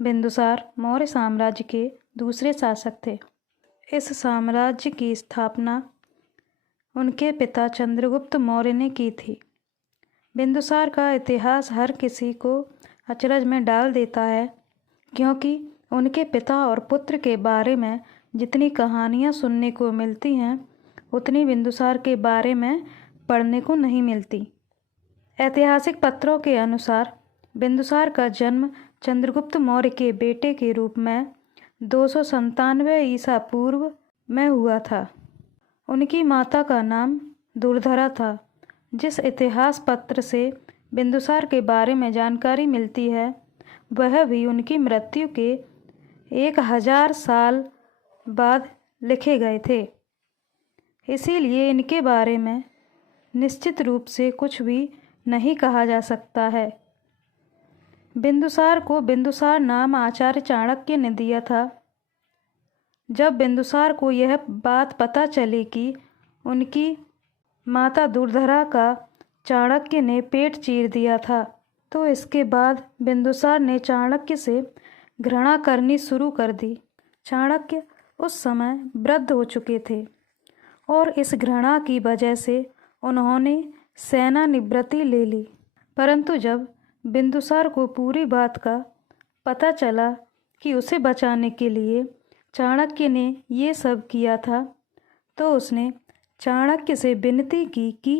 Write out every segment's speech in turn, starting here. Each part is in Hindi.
बिंदुसार मौर्य साम्राज्य के दूसरे शासक थे। इस साम्राज्य की स्थापना उनके पिता चंद्रगुप्त मौर्य ने की थी। बिंदुसार का इतिहास हर किसी को अचरज में डाल देता है, क्योंकि उनके पिता और पुत्र के बारे में जितनी कहानियाँ सुनने को मिलती हैं, उतनी बिंदुसार के बारे में पढ़ने को नहीं मिलती। ऐतिहासिक पत्रों के अनुसार बिंदुसार का जन्म चंद्रगुप्त मौर्य के बेटे के रूप में 297 ईसा पूर्व में हुआ था। उनकी माता का नाम दुर्धरा था। जिस इतिहास पत्र से बिंदुसार के बारे में जानकारी मिलती है, वह भी उनकी मृत्यु के 1000 साल बाद लिखे गए थे। इसीलिए इनके बारे में निश्चित रूप से कुछ भी नहीं कहा जा सकता है। बिंदुसार को बिंदुसार नाम आचार्य चाणक्य ने दिया था। जब बिंदुसार को यह बात पता चली कि उनकी माता दुर्धरा का चाणक्य ने पेट चीर दिया था, तो इसके बाद बिंदुसार ने चाणक्य से घृणा करनी शुरू कर दी। चाणक्य उस समय वृद्ध हो चुके थे और इस घृणा की वजह से उन्होंने सेना निवृत्ति ले ली। परंतु जब बिंदुसार को पूरी बात का पता चला कि उसे बचाने के लिए चाणक्य ने ये सब किया था, तो उसने चाणक्य से विनती की कि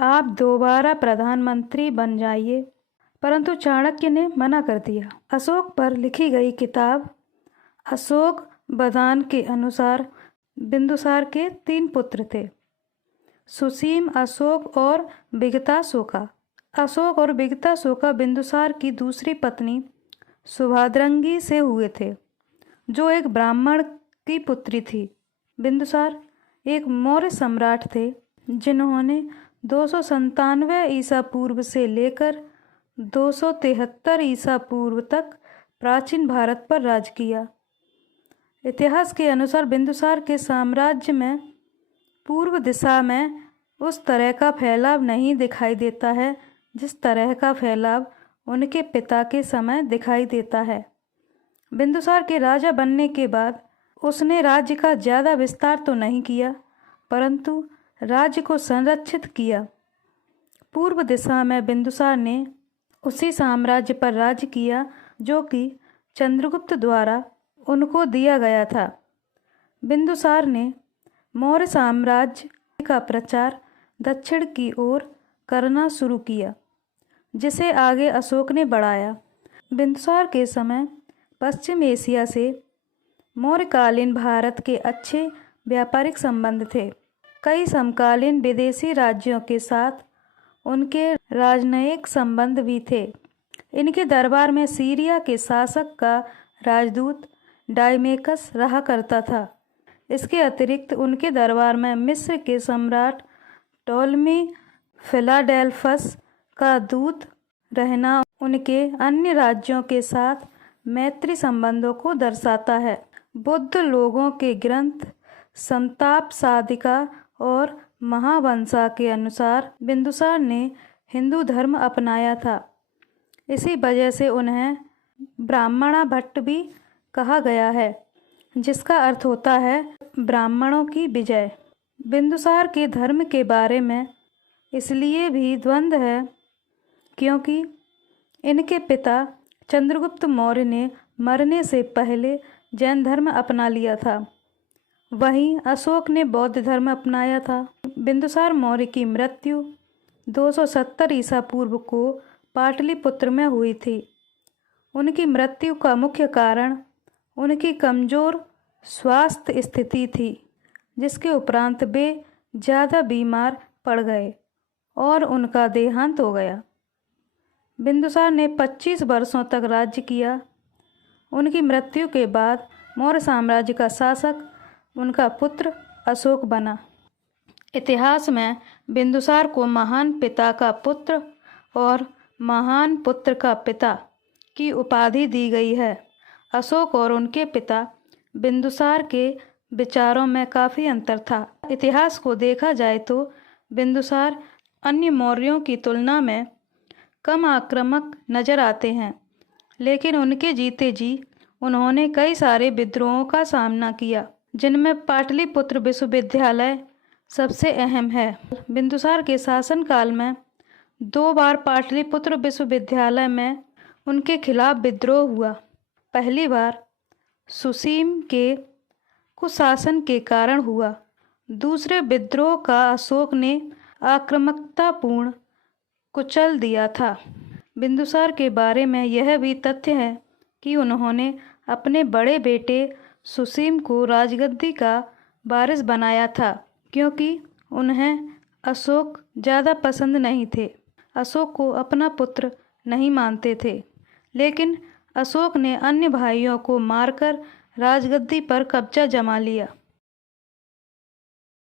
आप दोबारा प्रधानमंत्री बन जाइए। परंतु चाणक्य ने मना कर दिया। अशोक पर लिखी गई किताब अशोक बदान के अनुसार बिंदुसार के 3 पुत्र थे, सुसीम, अशोक और विगताशोका। अशोक और विगताशोका बिंदुसार की दूसरी पत्नी सुभद्रंगी से हुए थे, जो एक ब्राह्मण की पुत्री थी। बिंदुसार एक मौर्य सम्राट थे, जिन्होंने 297 ईसा पूर्व से लेकर 273 ईसा पूर्व तक प्राचीन भारत पर राज किया। इतिहास के अनुसार बिंदुसार के साम्राज्य में पूर्व दिशा में उस तरह का फैलाव नहीं दिखाई देता है जिस तरह का फैलाव उनके पिता के समय दिखाई देता है। बिंदुसार के राजा बनने के बाद उसने राज्य का ज़्यादा विस्तार तो नहीं किया, परंतु राज्य को संरक्षित किया। पूर्व दिशा में बिंदुसार ने उसी साम्राज्य पर राज्य किया जो कि चंद्रगुप्त द्वारा उनको दिया गया था। बिंदुसार ने मौर्य साम्राज्य का प्रचार दक्षिण की ओर करना शुरू किया, जिसे आगे अशोक ने बढ़ाया। बिंदुसार के समय पश्चिम एशिया से मौर्यकालीन भारत के अच्छे व्यापारिक संबंध थे। कई समकालीन विदेशी राज्यों के साथ उनके राजनयिक संबंध भी थे। इनके दरबार में सीरिया के शासक का राजदूत डायमेकस रहा करता था। इसके अतिरिक्त उनके दरबार में मिस्र के सम्राट टोलमी फिलाडेल्फस का दूत रहना उनके अन्य राज्यों के साथ मैत्री संबंधों को दर्शाता है। बुद्ध लोगों के ग्रंथ संताप साधिका और महावंशा के अनुसार बिंदुसार ने हिंदू धर्म अपनाया था। इसी वजह से उन्हें ब्राह्मणा भट्ट भी कहा गया है, जिसका अर्थ होता है ब्राह्मणों की विजय। बिंदुसार के धर्म के बारे में इसलिए भी द्वंद्व है क्योंकि इनके पिता चंद्रगुप्त मौर्य ने मरने से पहले जैन धर्म अपना लिया था, वहीं अशोक ने बौद्ध धर्म अपनाया था। बिंदुसार मौर्य की मृत्यु 270 ईसा पूर्व को पाटलिपुत्र में हुई थी। उनकी मृत्यु का मुख्य कारण उनकी कमज़ोर स्वास्थ्य स्थिति थी, जिसके उपरांत वे ज़्यादा बीमार पड़ गए और उनका देहांत हो गया। बिंदुसार ने 25 वर्षों तक राज्य किया। उनकी मृत्यु के बाद मौर्य साम्राज्य का शासक उनका पुत्र अशोक बना। इतिहास में बिंदुसार को महान पिता का पुत्र और महान पुत्र का पिता की उपाधि दी गई है। अशोक और उनके पिता बिंदुसार के विचारों में काफ़ी अंतर था। इतिहास को देखा जाए तो बिंदुसार अन्य मौर्यों की तुलना में कम आक्रामक नज़र आते हैं। लेकिन उनके जीते जी उन्होंने कई सारे विद्रोहों का सामना किया, जिनमें पाटलिपुत्र विश्वविद्यालय सबसे अहम है। बिंदुसार के शासनकाल में 2 बार पाटलिपुत्र विश्वविद्यालय में उनके खिलाफ विद्रोह हुआ। पहली बार सुसीम के कुशासन के कारण हुआ। दूसरे विद्रोह का अशोक ने आक्रामकतापूर्ण कुचल दिया था। बिंदुसार के बारे में यह भी तथ्य है कि उन्होंने अपने बड़े बेटे सुसीम को राजगद्दी का वारिस बनाया था, क्योंकि उन्हें अशोक ज़्यादा पसंद नहीं थे। अशोक को अपना पुत्र नहीं मानते थे, लेकिन अशोक ने अन्य भाइयों को मारकर राजगद्दी पर कब्जा जमा लिया।